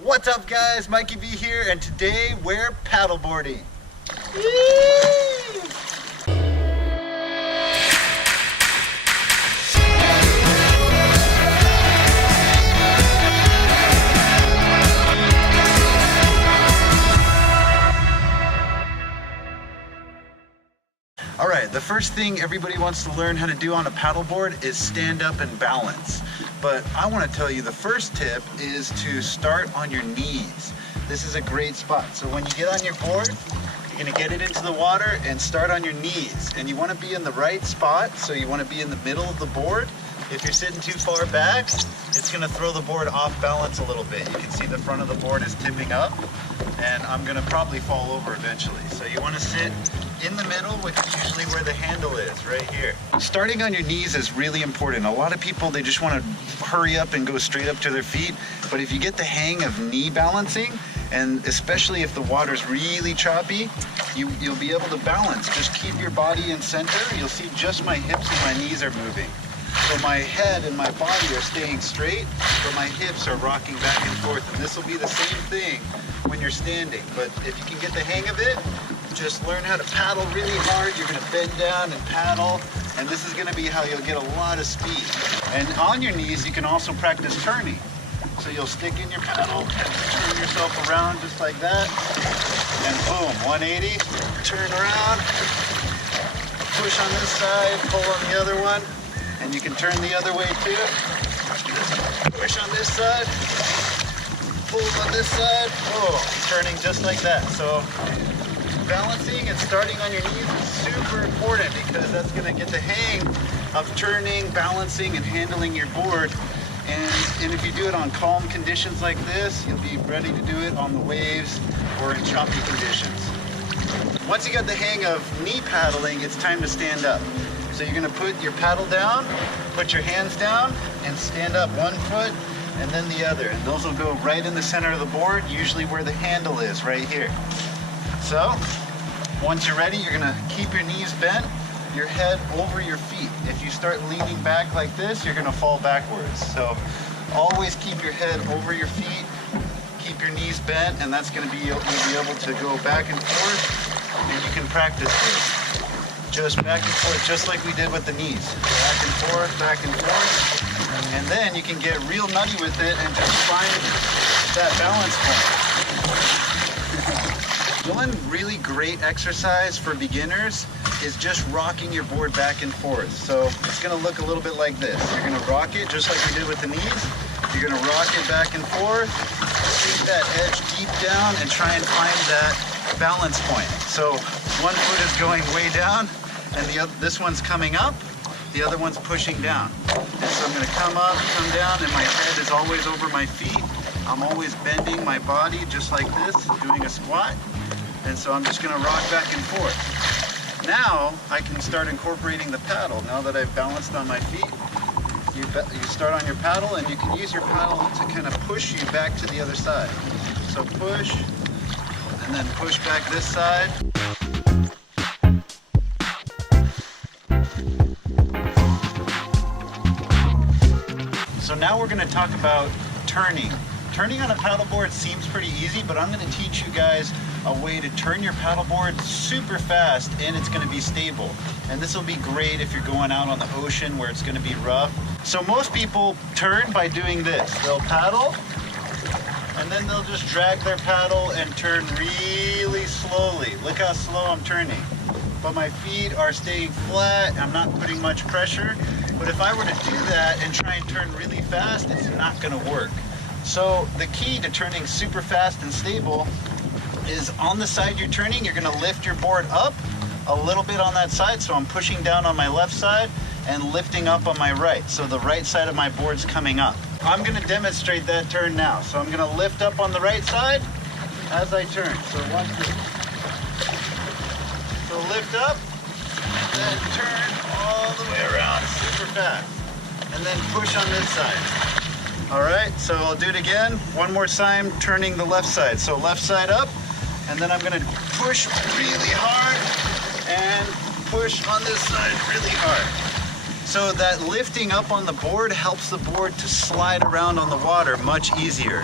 What's up guys, Mikey V here, and today we're paddleboarding. Alright, the first thing everybody wants to learn how to do on a paddleboard is stand up and balance. But I want to tell you the first tip is to start on your knees. This is a great spot. So when you get on your board, you're going to get it into the water and start on your knees. And you want to be in the right spot, so you want to be in the middle of the board. If you're sitting too far back, it's going to throw the board off balance a little bit. You can see the front of the board is tipping up, and I'm going to probably fall over eventually. So you want to sit in the middle, which is usually where the handle is, right here. Starting on your knees is really important. A lot of people, they just want to hurry up and go straight up to their feet, but if you get the hang of knee balancing, and especially if the water's really choppy, you'll be able to balance. Just keep your body in center. You'll see just my hips and my knees are moving. So my head and my body are staying straight, but my hips are rocking back and forth, and this will be the same thing when you're standing. But if you can get the hang of it, just learn how to paddle really hard. You're going to bend down and paddle, and this is going to be how you'll get a lot of speed. And on your knees, you can also practice turning. So you'll stick in your paddle, turn yourself around just like that, and boom, 180, turn around, push on this side, pull on the other one, and you can turn the other way too. Push on this side, pull on this side, oh, turning just like that. So balancing and starting on your knees is super important because that's going to get the hang of turning, balancing, and handling your board. And if you do it on calm conditions like this, you'll be ready to do it on the waves or in choppy conditions. Once you got the hang of knee paddling, it's time to stand up. So you're going to put your paddle down, put your hands down, and stand up one foot and then the other. And those will go right in the center of the board, usually where the handle is, right here. So once you're ready, you're going to keep your knees bent, your head over your feet. If you start leaning back like this, you're going to fall backwards. So always keep your head over your feet, keep your knees bent, and that's going to be, you'll be able to go back and forth, and you can practice this. Just back and forth, just like we did with the knees. Back and forth, and then you can get real nutty with it and just find that balance point. One really great exercise for beginners is just rocking your board back and forth. So it's going to look a little bit like this. You're going to rock it just like we did with the knees. You're going to rock it back and forth, keep that edge deep down, and try and find that balance point. So one foot is going way down, and this one's coming up, the other one's pushing down. And so I'm going to come up, come down, and my head is always over my feet. I'm always bending my body just like this, doing a squat. And so I'm just going to rock back and forth. Now I can start incorporating the paddle. Now that I've balanced on my feet, you start on your paddle, and you can use your paddle to kind of push you back to the other side. So push, and then push back this side. So now we're going to talk about turning. Turning on a paddleboard seems pretty easy, but I'm going to teach you guys a way to turn your paddleboard super fast, and it's going to be stable. And this will be great if you're going out on the ocean where it's going to be rough. So most people turn by doing this. They'll paddle, and then they'll just drag their paddle and turn really slowly. Look how slow I'm turning. But my feet are staying flat. I'm not putting much pressure. But if I were to do that and try and turn really fast, it's not going to work. So the key to turning super fast and stable is on the side you're turning, you're going to lift your board up a little bit on that side. So I'm pushing down on my left side and lifting up on my right. So the right side of my board's coming up. I'm going to demonstrate that turn now. So I'm going to lift up on the right side as I turn. So 1, 2. So lift up, and then turn all the way around super fast. And then push on this side. All right, so I'll do it again. One more time, turning the left side. So left side up, and then I'm gonna push really hard and push on this side really hard. So that lifting up on the board helps the board to slide around on the water much easier.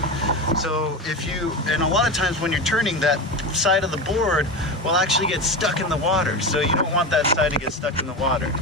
So and a lot of times when you're turning, that side of the board will actually get stuck in the water. So you don't want that side to get stuck in the water.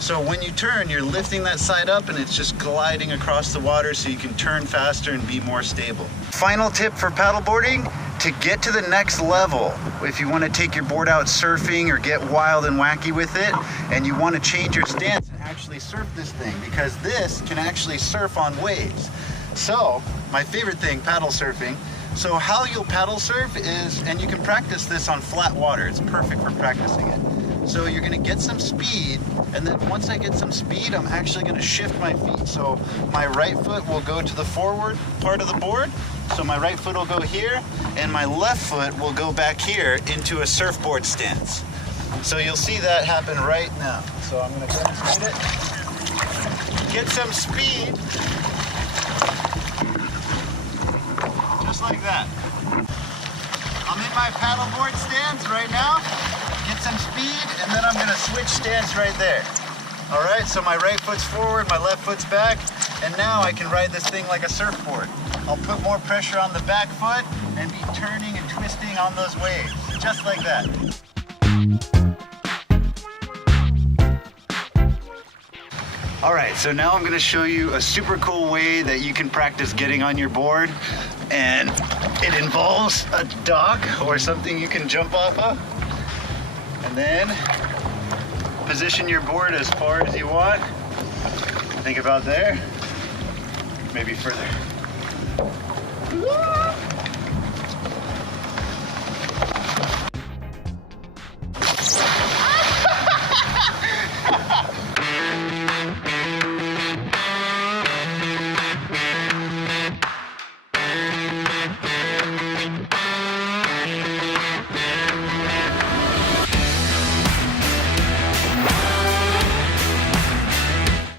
So when you turn, you're lifting that side up and it's just gliding across the water so you can turn faster and be more stable. Final tip for paddleboarding, to get to the next level, if you want to take your board out surfing or get wild and wacky with it, and you want to change your stance and actually surf this thing, because this can actually surf on waves. So, my favorite thing, paddle surfing. So how you'll paddle surf is, and you can practice this on flat water, it's perfect for practicing it. So you're gonna get some speed, and then once I get some speed, I'm actually gonna shift my feet. So my right foot will go to the forward part of the board. So my right foot will go here, and my left foot will go back here into a surfboard stance. So you'll see that happen right now. So I'm gonna demonstrate it. Get some speed. Just like that. I'm in my paddleboard stance right now. Get some speed, and then I'm gonna switch stance right there. All right, so my right foot's forward, my left foot's back, and now I can ride this thing like a surfboard. I'll put more pressure on the back foot and be turning and twisting on those waves, just like that. All right, so now I'm gonna show you a super cool way that you can practice getting on your board, and it involves a dock or something you can jump off of. And then position your board as far as you want. Think about there, maybe further.